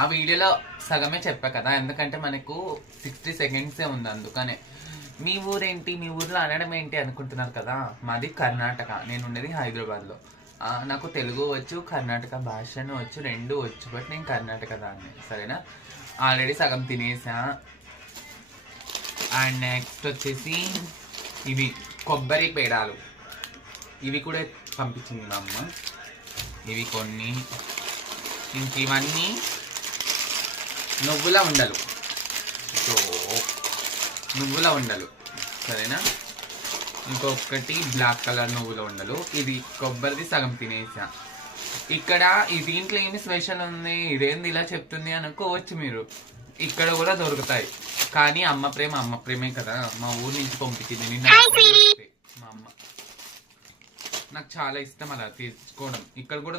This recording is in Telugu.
ఆ వీడియోలో సగమే చెప్పా కదా, ఎందుకంటే మనకు 60 సెకండ్సే ఉంది, అందుకనే. మీ ఊరేంటి, మీ ఊర్లో అనడం ఏంటి అనుకుంటున్నారు కదా. మాది కర్ణాటక, నేను ఉండేది హైదరాబాద్లో. నాకు తెలుగు వచ్చు, కర్ణాటక భాషను వచ్చు, రెండు వచ్చు. బట్ నేను కర్ణాటక దాన్ని, సరేనా. ఆల్రెడీ సగం తినేసా. అండ్ నెక్స్ట్ వచ్చేసి ఇవి కొబ్బరి పేడాలు, ఇవి కూడా పంపించింది మా అమ్మ. ఇవి కొన్ని. ఇంక ఇవన్నీ నువ్వుల ఉండలు. సో నువ్వుల ఉండలు, సరేనా. ఇంకొకటి బ్లాక్ కలర్ నువ్వుల ఉండలు. ఇది కొబ్బరిది సగం తినేసా. ఇక్కడ ఈ దీంట్లో ఏమి స్పెషల్ ఉంది, ఇదేంది ఇలా చెప్తుంది అనుకోవచ్చు మీరు. ఇక్కడ కూడా దొరుకుతాయి, కానీ అమ్మ ప్రేమ అమ్మ ప్రేమే కదా. మా ఊరు నుంచి పంపించింది నిన్న మా అమ్మ. నాకు చాలా ఇష్టం అలా తీసుకోవడం. ఇక్కడ కూడా